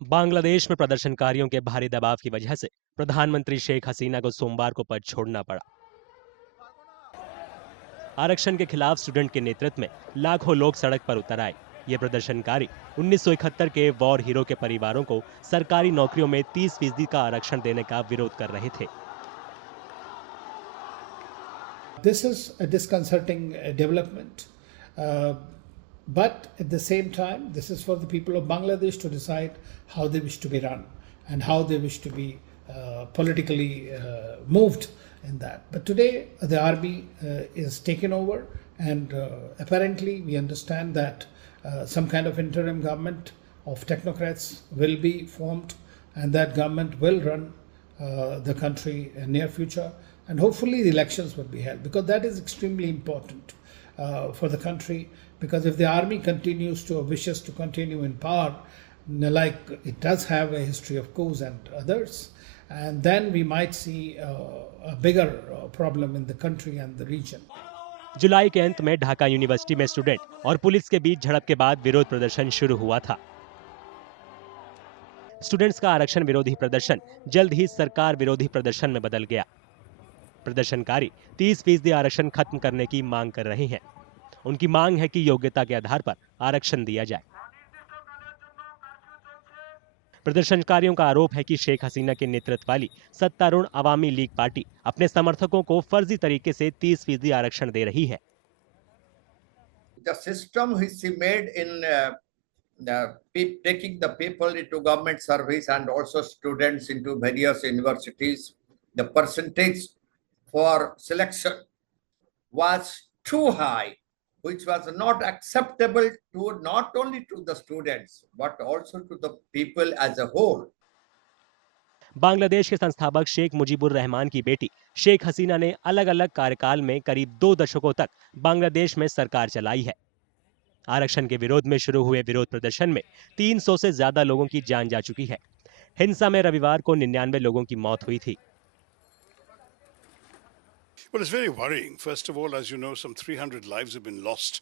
बांग्लादेश में प्रदर्शनकारियों के भारी दबाव की वजह से प्रधानमंत्री शेख हसीना को सोमवार को पद छोड़ना पड़ा। आरक्षण के खिलाफ स्टूडेंट के नेतृत्व में लाखों लोग सड़क पर उतर आए। ये प्रदर्शनकारी 1971 के वॉर हीरो के परिवारों को सरकारी नौकरियों में 30% का आरक्षण देने का विरोध कर रहे थे। This is a disconcerting development. Uh, but at the same time, this is for the people of Bangladesh to decide how they wish to be run and how they wish to be politically moved in that. But today, the army is taken over, and apparently, we understand that some kind of interim government of technocrats will be formed, and that government will run the country in near future. And hopefully the elections will be held, because that is extremely important for the country. Because if the army continues to, or wishes to continue in power, like it does have a history of coups and others, and then we might see a bigger problem in the country and the region. जुलाई के अंत में Dhaka university में student और police के बीच झड़प के बाद विरोध प्रदर्शन शुरू हुआ था। स्टूडेंट्स का आरक्षण विरोधी प्रदर्शन जल्द ही सरकार विरोधी प्रदर्शन में बदल गया। प्रदर्शनकारी 30% आरक्षण खत्म करने की मांग कर रहे हैं। उनकी मांग है कि योग्यता के आधार पर आरक्षण दिया जाए। प्रदर्शनकारियों का आरोप है कि शेख हसीना के नेतृत्व वाली सत्तारूढ़ अवामी लीग पार्टी अपने समर्थकों को फर्जी तरीके से 30% आरक्षण दे रही है। The system which she made in taking the people into government service and also students into various universities, the percentage for selection was too high, which was not acceptable to not only to the students but also to the people as a whole. Bangladesh के संस्थापक शेख मुजीबुर रहमान की बेटी शेख हसीना ने अलग अलग कार्यकाल में करीब 2 दशकों तक बांग्लादेश में सरकार चलाई है। आरक्षण के विरोध में शुरू हुए विरोध प्रदर्शन में 300 से ज्यादा लोगों की जान जा चुकी है। हिंसा में रविवार को 99 लोगों की मौत हुई थी। Well, it's very worrying. First of all, as you know, some 300 lives have been lost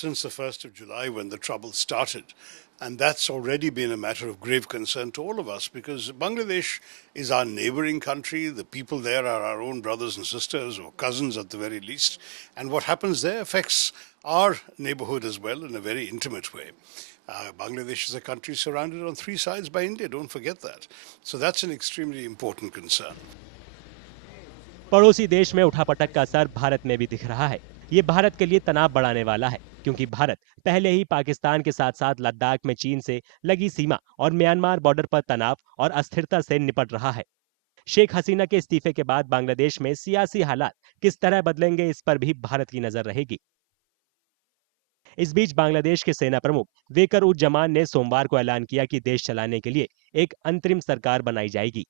since the 1st of July when the trouble started. And that's already been a matter of grave concern to all of us, because Bangladesh is our neighboring country. The people there are our own brothers and sisters, or cousins at the very least. And what happens there affects our neighborhood as well in a very intimate way. Bangladesh is a country surrounded on 3 sides by India. Don't forget that. So that's an extremely important concern. पड़ोसी देश में उठापटक का असर भारत में भी दिख रहा है। ये भारत के लिए तनाव बढ़ाने वाला है, क्योंकि भारत पहले ही पाकिस्तान के साथ साथ लद्दाख में चीन से लगी सीमा और म्यांमार बॉर्डर पर तनाव और अस्थिरता से निपट रहा है। शेख हसीना के इस्तीफे के बाद बांग्लादेश में सियासी हालात किस तरह बदलेंगे, इस पर भी भारत की नजर रहेगी। इस बीच बांग्लादेश के सेना प्रमुख वेकर उज जमान ने सोमवार को ऐलान किया कि देश चलाने के लिए एक अंतरिम सरकार बनाई जाएगी।